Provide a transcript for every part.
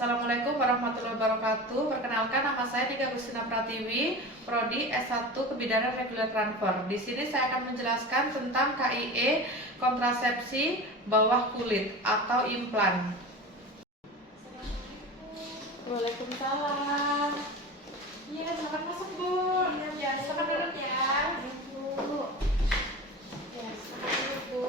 Assalamualaikum warahmatullahi wabarakatuh. Perkenalkan, nama saya Tika Agustina Pratiwi, Prodi S1 Kebidanan Regular Transfer. Di sini saya akan menjelaskan tentang KIE kontrasepsi bawah kulit atau implan. Waalaikumsalam. Iya, silakan masuk, Bu. Ya, silakan duduk ya. Bu. Ya, silakan duduk, Bu.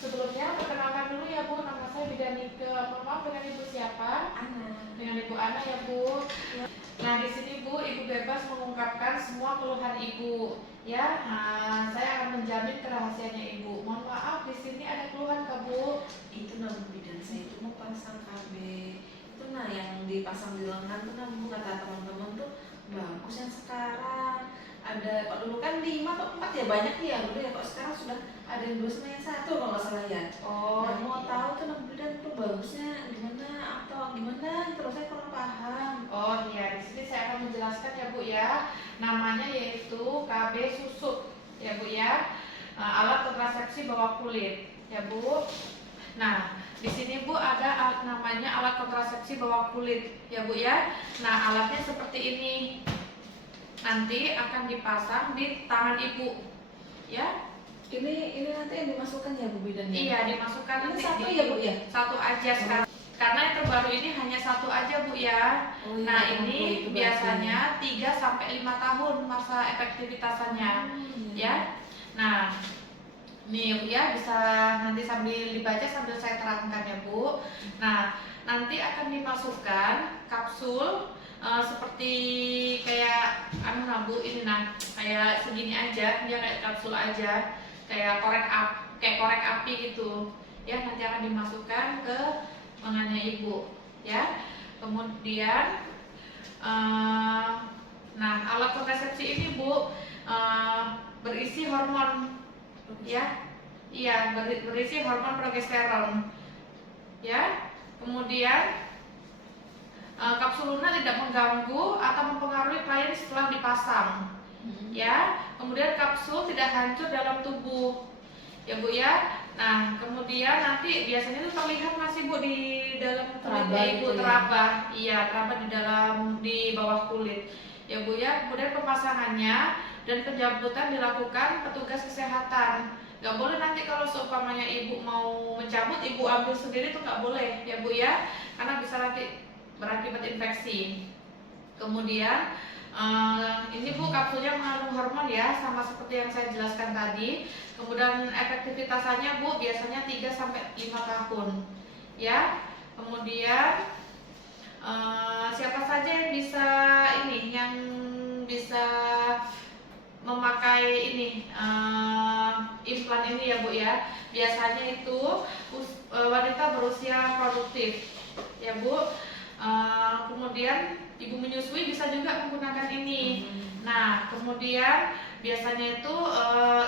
Sebelumnya perkenalkan dulu ya Bu, nama saya Bidanike. Mohon maaf, dengan Ibu siapa? Ana. Dengan Ibu Ana ya Bu. Ya. Nah di sini Bu, Ibu bebas mengungkapkan semua keluhan Ibu. Ya, saya akan menjamin kerahasiaannya Ibu. Mohon maaf, di sini ada keluhan ke Bu? Itu nama bidan saya itu mau pasang KB. Itu yang dipasang di lengan tuh Bu, kata teman-teman tuh bagus yang sekarang. Ada, kalau dulu kan 5 atau 4 ya, banyak ya dulu ya, kok sekarang sudah ada yang 2 sama yang 1 kalau nggak salah ya. Oh, nah, mau tahu tuh nama bidan tuh bagusnya gimana atau gimana, terus saya kurang paham. Oh iya, di sini saya akan menjelaskan ya Bu ya. Namanya yaitu KB susuk ya Bu ya. Alat kontrasepsi bawah kulit ya Bu. Nah, di sini Bu ada namanya alat kontrasepsi bawah kulit ya Bu ya. Nah, alatnya seperti ini. Nanti akan dipasang di tangan Ibu ya. Ini nanti yang dimasukkan ya Bu bidannya? Iya, dimasukkan. Ini satu ya Bu ya? Satu aja sekarang. Karena yang terbaru ini hanya satu aja Bu ya. Oh, iya, nah ini biasanya 3-5 tahun masa efektivitasannya ya. Nah nih ya, bisa nanti sambil dibaca sambil saya terangkan ya Bu. Nah nanti akan dimasukkan kapsul seperti kayak Bu ini kayak segini aja, dia kayak kapsul aja, kayak korek api gitu ya. Nanti akan dimasukkan ke lengannya Ibu ya. Kemudian alat kontrasepsi ini Bu berisi hormon ya. Iya, berisi hormon progesteron ya. Kemudian kapsul lunak tidak mengganggu atau mempengaruhi klien setelah dipasang ya. Kemudian kapsul tidak hancur dalam tubuh ya Bu ya. Nah kemudian nanti biasanya itu terlihat masih Bu di dalam kulitnya Ibu terabah. Iya, terabah di bawah kulit ya Bu ya. Kemudian pemasangannya dan penjambutan dilakukan petugas kesehatan. Gak boleh nanti kalau seumpamanya Ibu mau mencabut, Ibu ambil sendiri itu gak boleh ya Bu ya, karena bisa nanti berakibat infeksi. Kemudian ini Bu kapsulnya mengandung hormon ya, sama seperti yang saya jelaskan tadi. Kemudian efektivitasannya Bu biasanya 3-5 tahun ya. Kemudian siapa saja yang bisa memakai implan ini ya Bu ya. Biasanya itu wanita berusia produktif ya Bu. Kemudian ibu menyusui bisa juga menggunakan ini. Nah kemudian biasanya itu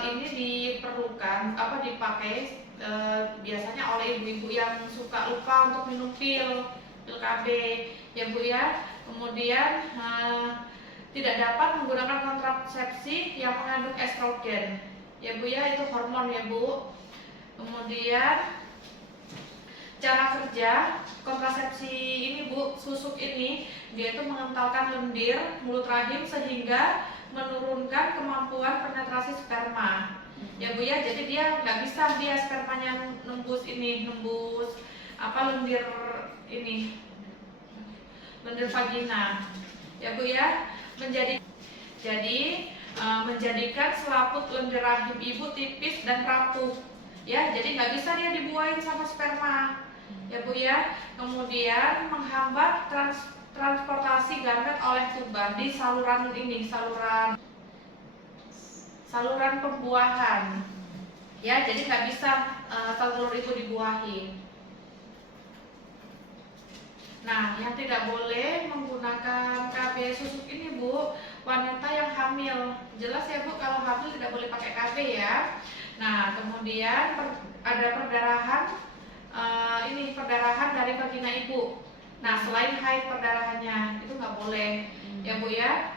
ini diperlukan dipakai biasanya oleh ibu-ibu yang suka lupa untuk minum pil KB ya Bu ya. Kemudian tidak dapat menggunakan kontrasepsi yang mengandung estrogen ya Bu ya, itu hormon ya Bu. Kemudian cara kerja kontrasepsi ini Bu, susuk ini dia itu mengentalkan lendir mulut rahim sehingga menurunkan kemampuan penetrasi sperma ya Bu ya. Jadi dia nggak bisa spermanya nembus lendir vagina ya Bu ya. Menjadikan selaput lendir rahim Ibu tipis dan rapuh ya. Jadi nggak bisa dia dibuahin sama sperma ya Bu ya. Kemudian menghambat transportasi gamet oleh tuban di saluran pembuahan ya. Jadi nggak bisa telur Ibu dibuahi. Nah yang tidak boleh menggunakan KB susuk ini Bu, wanita yang hamil. Jelas ya Bu, kalau hamil tidak boleh pakai KB ya. Nah kemudian ada perdarahan dari vagina Ibu. Nah selain haid perdarahannya itu nggak boleh ya Bu ya.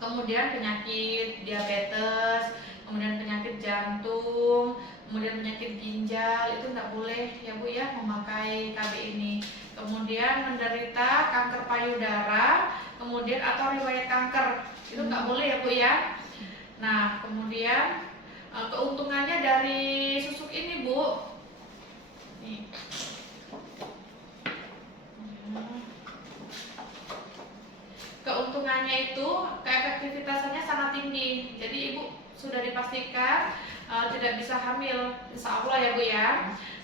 Kemudian penyakit diabetes, kemudian penyakit jantung, kemudian penyakit ginjal itu nggak boleh ya Bu ya memakai KB ini. Kemudian menderita kanker payudara, kemudian atau riwayat kanker itu nggak boleh ya Bu ya. Nah kemudian keuntungannya dari susuk ini Bu, nih. Keuntungannya itu keefektivitasannya sangat tinggi. Jadi ibu sudah dipastikan tidak bisa hamil, insya Allah ya Bu ya.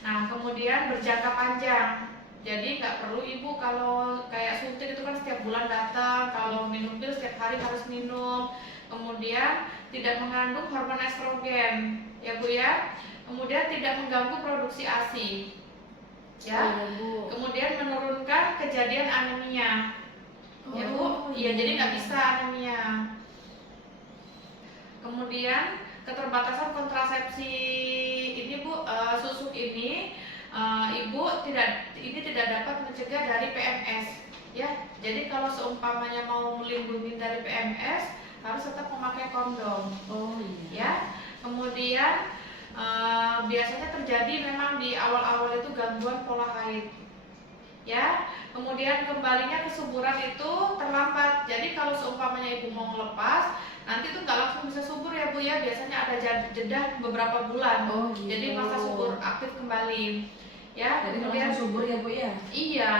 Nah kemudian berjangka panjang. Jadi nggak perlu ibu kalau kayak suntik itu kan setiap bulan datang, kalau minum pil setiap hari harus minum. Kemudian tidak mengandung hormon estrogen ya Bu ya. Kemudian tidak mengganggu produksi ASI ya. Kemudian menurunkan kejadian anemia ya Bu. Iya jadi nggak bisa anemia. Kemudian keterbatasan kontrasepsi ini Bu, susuk ini ibu tidak dapat mencegah dari PMS ya. Jadi kalau seumpamanya mau melindungi dari PMS harus tetap memakai kondom. Ya. Kemudian biasanya terjadi memang di awal-awal itu gangguan pola haid ya. Kemudian kembalinya kesuburan itu terlambat. Jadi kalau seumpamanya ibu mau lepas, nanti itu nggak langsung bisa subur ya Bu ya. Biasanya ada jeda beberapa bulan. Gitu. Jadi masa subur aktif kembali. Ya, jadi kemudian subur ya Bu ya. Iya.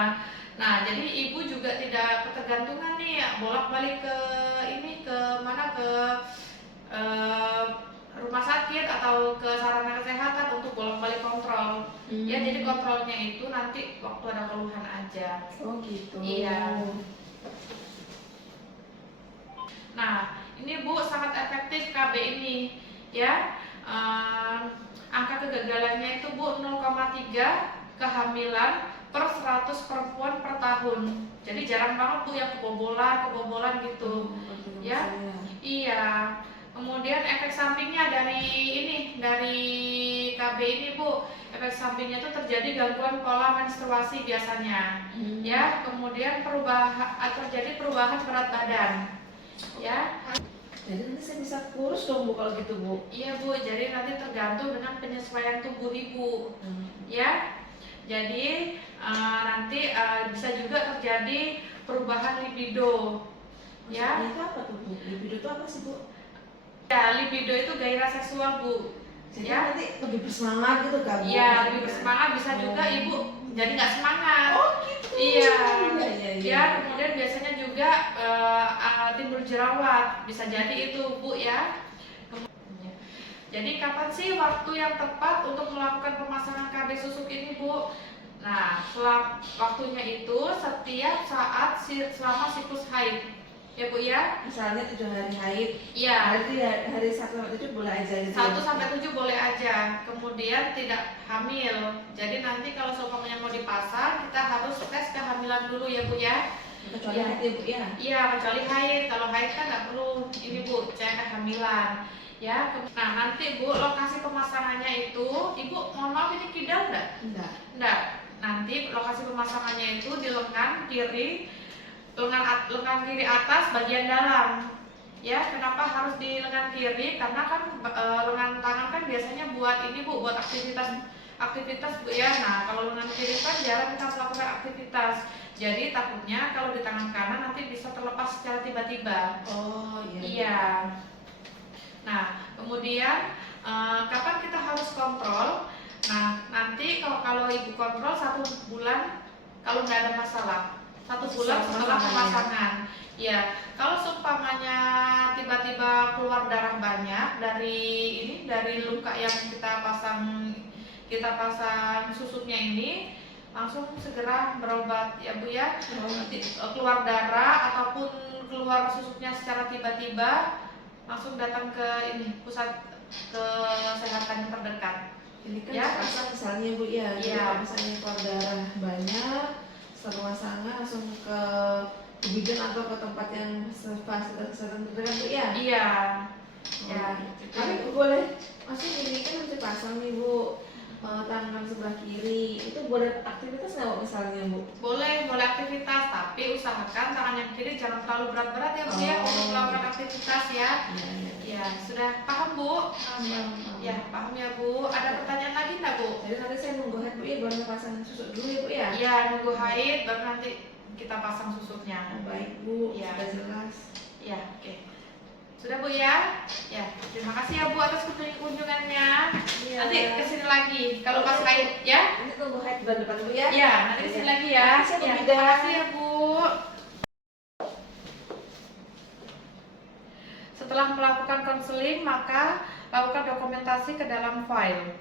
Nah, jadi ibu juga tidak ketergantungan nih bolak-balik ke mana ke rumah sakit atau ke sarana kesehatan untuk bolak-balik kontrol. Ya, jadi kontrolnya itu nanti waktu ada keluhan aja. Gitu. Iya. Nah, ini Bu sangat efektif KB ini ya. Angka kegagalannya itu Bu 0,3 kehamilan per 100 perempuan per tahun. Jadi jarang banget Bu yang kebobolan gitu. Ya. Iya. Kemudian efek sampingnya dari KB ini Bu, efek sampingnya itu terjadi gangguan pola menstruasi biasanya. Ya, kemudian terjadi perubahan berat badan. Ya. Jadi nanti saya bisa kurus dong Bu kalau gitu Bu. Iya Bu, jadi nanti tergantung dengan penyesuaian tubuh ibu. Ya. Jadi nanti bisa juga terjadi perubahan libido. Ya. Itu apa tuh Bu? Libido itu apa sih Bu? Ya, libido itu gairah seksual Bu. Jadi ya. nanti lebih bersemangat gitu kan Bu? Iya, lebih bersemangat, bisa juga ibu jadi nggak semangat. Gitu. Iya. Iya. Ya, kemudian biasanya juga timbul jerawat, bisa jadi itu Bu ya. Jadi kapan sih waktu yang tepat untuk melakukan pemasangan KB susuk ini Bu? Nah, waktunya itu setiap saat selama siklus haid. Ya Bu ya. Misalnya 7 hari haid. Iya. Berarti hari 1 sampai 7 boleh aja gitu. 1 sampai 7 boleh aja. Kemudian tidak hamil. Jadi nanti kalau seumpamanya mau dipasang, kita harus tes kehamilan dulu ya Bu ya. Kecuali haid ya Bu ya. Iya, kecuali haid. Kalau haid kan nggak perlu ini Bu, cek kehamilan. Ya. Nah, nanti Bu lokasi pemasangannya itu, Ibu mohon maaf ini kidal enggak? Enggak. Nanti lokasi pemasangannya itu di lengan kiri atas bagian dalam. Ya, kenapa harus di lengan kiri? Karena kan lengan tangan kan biasanya buat ini Bu, buat aktivitas Bu ya. Nah, kalau lengan kiri kan jarang kita melakukan aktivitas. Jadi takutnya kalau di tangan kanan nanti bisa terlepas secara tiba-tiba. Iya. Nah, kemudian kapan kita harus kontrol? Nah, nanti kalau ibu kontrol 1 bulan kalau nggak ada masalah. 1 bulan setelah pemasangan. Ya, kalau seumpamanya tiba-tiba keluar darah banyak dari luka yang kita pasang susuknya ini, langsung segera berobat ya Bu ya. Keluar darah ataupun keluar susuknya secara tiba-tiba, langsung datang ke pusat kesehatan yang terdekat. Ini kan ya. misalnya Bu ya, kalau misalnya keluar darah banyak, setelah pemasangan langsung ke bidan atau ke tempat yang fasilitas kesehatan terdekat Bu ya? Iya. Ya. Tapi boleh, maksudnya ini kan harus dipasang nih Bu, tangan sebelah kiri itu boleh aktivitas nggak Bu, misalnya Bu? Boleh aktivitas, tapi usahakan tangan yang kiri jangan terlalu berat-berat ya Bu ya untuk melakukan aktivitas ya. Iya. Ya, sudah paham Bu? Paham. Ya, paham ya Bu. Ada pertanyaan lagi nggak Bu? Jadi nanti saya nunggu head Bu ya, baru pasang susuk dulu ya Bu ya? Ya, nunggu haid baru nanti kita pasang susuknya. Oh, baik Bu, Iya. sudah jelas. Ya, oke. Sudah Bu ya? Ya, terima kasih ya Bu atas kunjungannya. Iya. Nanti kesini lagi kalau pas haid ya. Nanti tunggu head bulan depan Bu ya? Ya, nanti kesini lagi ya. Makasih ya Bu Ya, Bida. terima kasih ya Bu. Setelah melakukan konseling, maka lakukan dokumentasi ke dalam file.